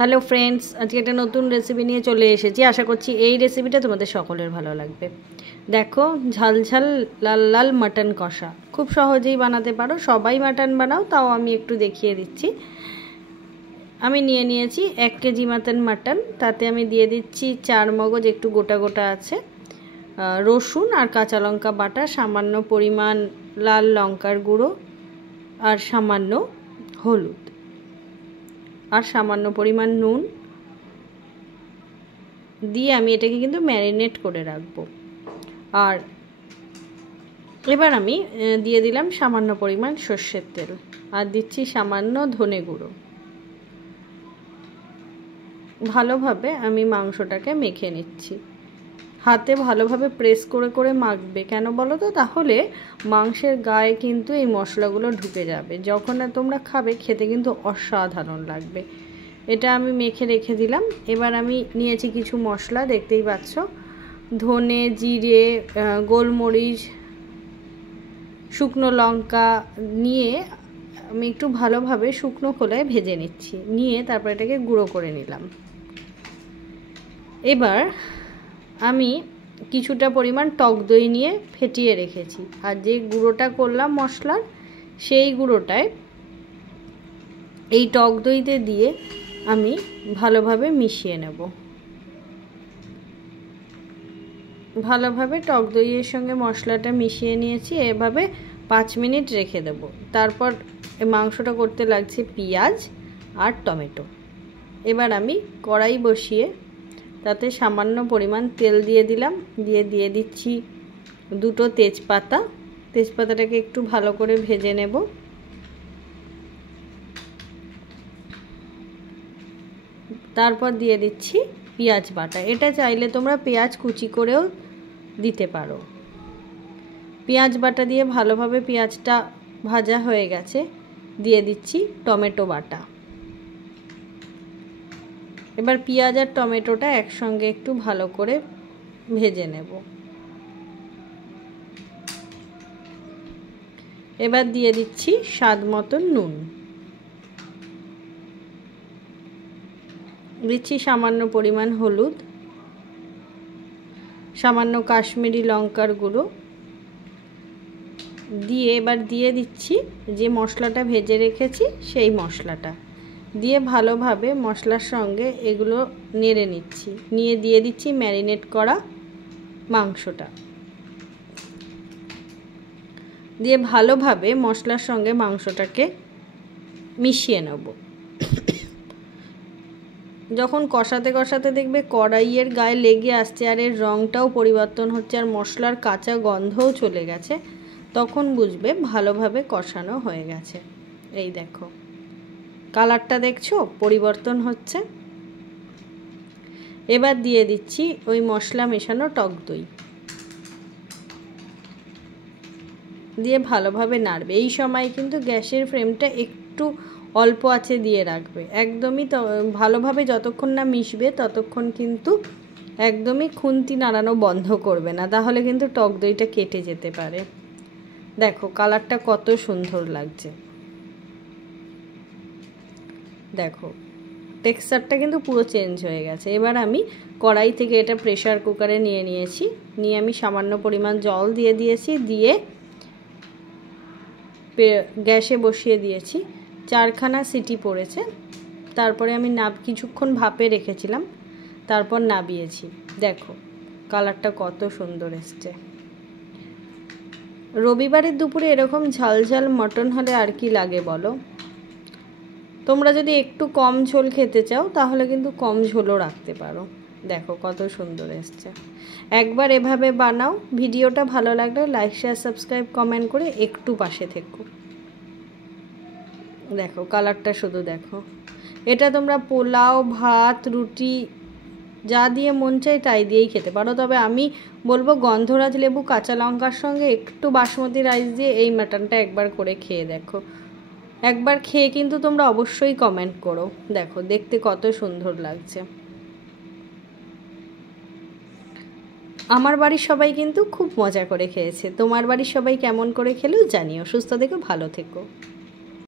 Hello friends, আজকে একটা নতুন রেসিপি নিয়ে চলে এসেছি। আশা করছি এই রেসিপিটা তোমাদের সকলের ভালো লাগবে। দেখো, ঝাল ঝাল লাল লাল মাটন কষা খুব সহজেই বানাতে পারো। সবাই মাটন বানাও, তাও আমি একটু দেখিয়ে দিচ্ছি। আমি নিয়ে নিয়েছি 1 কেজি মতন মাটন। তাতে আমি দিয়ে দিচ্ছি 4 মগজ একটু গোটা গোটা আছে, রসুন আর কাঁচা লঙ্কা বাটা, সামান্য পরিমাণ লাল লঙ্কার গুঁড়ো আর সামান্য হলুদ আর সামান্য পরিমাণ নুন দিয়ে আমি এটাকে কিন্তু ম্যারিনেট করে রাখবো। আর এবার আমি দিয়ে দিলাম সামান্য পরিমাণ সর্ষের তেল আর দিচ্ছি সামান্য ধনে গুঁড়ো। ভালোভাবে আমি মাংসটাকে মেখে নিচ্ছি। হাতে ভালোভাবে প্রেস করে করে মাখবে, কেন বলো তো? তাহলে মাংসের গায়ে কিন্তু এই মশলাগুলো ঢুকে যাবে। যখন তোমরা খাবে, খেতে কিন্তু অসাধারণ লাগবে। এটা আমি মেখে রেখে দিলাম। এবার আমি নিয়েছি কিছু মশলা, দেখতেই পাচ্ছ, ধনে, জিরে, গোলমরিচ, শুকনো লঙ্কা নিয়ে আমি একটু ভালোভাবে শুকনো খোলায় ভেজে নিচ্ছি। নিয়ে তারপর এটাকে গুঁড়ো করে নিলাম। এবার আমি কিছুটা পরিমাণ টক দই নিয়ে ফেটিয়ে রেখেছি, আর যে গুঁড়োটা করলাম মশলার, সেই গুঁড়োটায় এই টক দইতে দিয়ে আমি ভালোভাবে মিশিয়ে নেব। ভালোভাবে টক দইয়ের সঙ্গে মশলাটা মিশিয়ে নিয়েছি। এভাবে 5 মিনিট রেখে দেব। তারপর মাংসটা করতে লাগছে পেঁয়াজ আর টমেটো। এবার আমি কড়াই বসিয়ে তাতে সামান্য পরিমাণ তেল দিয়ে দিলাম। দিয়ে দিচ্ছি 2টো তেজপাতা। তেজপাতাটাকে একটু ভালো করে ভেজে নেব। তারপর দিয়ে দিচ্ছি পেঁয়াজ বাটা। এটা চাইলে তোমরা পেঁয়াজ কুচি করেও দিতে পারো। পেঁয়াজ বাটা দিয়ে ভালোভাবে পেঁয়াজটা ভাজা হয়ে গেছে। দিয়ে দিচ্ছি টমেটো বাটা। এবার পেঁয়াজ আর টমেটোটা একসঙ্গে একটু ভালো করে ভেজে নেব। এবার দিয়ে দিচ্ছি স্বাদ মতন নুন, দিচ্ছি সামান্য পরিমাণ হলুদ, সামান্য কাশ্মীরি লঙ্কার গুঁড়ো দিয়ে এবার দিয়ে দিচ্ছি যে মশলাটা ভেজে রেখেছি, সেই মশলাটা দিয়ে ভালোভাবে মশলার সঙ্গে এগুলো নেড়ে নিচ্ছি। নিয়ে দিয়ে দিচ্ছি ম্যারিনেট করা মাংসটা। দিয়ে ভালোভাবে মশলার সঙ্গে মাংসটাকে মিশিয়ে নেব। যখন কষাতে কষাতে দেখবে কড়াইয়ের গায়ে লেগে আসছে আর এর রঙটাও পরিবর্তন হচ্ছে আর মশলার কাঁচা গন্ধও চলে গেছে, তখন বুঝবে ভালোভাবে কষানো হয়ে গেছে। এই দেখো, কালারটা দেখছো পরিবর্তন হচ্ছে। এবার দিয়ে দিচ্ছি ওই মশলা মেশানো টক দই, দিয়ে ভালোভাবে নাড়বে। এই সময় কিন্তু গ্যাসের ফ্লেমটা একটু অল্প আঁচে দিয়ে রাখবে। একদমই ভালোভাবে যতক্ষণ না মিশবে ততক্ষণ কিন্তু একদমই খুন্তি নাড়ানো বন্ধ করবে না, তাহলে কিন্তু টক দইটা কেটে যেতে পারে। দেখো কালারটা কত সুন্দর লাগছে। দেখো টেক্সচারটা কিন্তু পুরো চেঞ্জ হয়ে গেছে। এবার আমি কড়াই থেকে এটা প্রেসার কুকারে নিয়ে নিয়েছি। নিয়ে আমি সামান্য পরিমাণ জল দিয়ে দিয়েছি। দিয়ে গ্যাসে বসিয়ে দিয়েছি। 4খানা সিটি পড়েছে। তারপরে আমি কিছুক্ষণ ভাপে রেখেছিলাম, তারপর নাবিয়েছি। দেখো কালারটা কত সুন্দর এসছে। রবিবারের দুপুরে এরকম ঝাল ঝাল মটন হলে আর কি লাগে বলো? তোমরা যদি একটু কম ঝোল খেতে চাও তাহলে কিন্তু কম ঝোলও রাখতে পারো। দেখো কত সুন্দর এসছে। একবার এভাবে বানাও। ভিডিওটা ভালো লাগলে লাইক, শেয়ার, সাবস্ক্রাইব, কমেন্ট করে একটু পাশে থেকো। দেখো কালারটা শুধু দেখো। এটা তোমরা পোলাও, ভাত, রুটি যা দিয়ে মন চাই তাই দিয়েই খেতে পারো। তবে আমি বলবো গন্ধরাজ লেবু, কাঁচা লঙ্কার সঙ্গে একটু বাসমতি রাইস দিয়ে এই মাটনটা একবার করে খেয়ে দেখো। একবার খেয়ে কিন্তু তোমরা অবশ্যই কমেন্ট করো। দেখো দেখতে কত সুন্দর লাগছে। আমার বাড়ির সবাই কিন্তু খুব মজা করে খেয়েছে। তোমার বাড়ির সবাই কেমন করে খেলেও জানিও। সুস্থ থেকো, ভালো থেকো।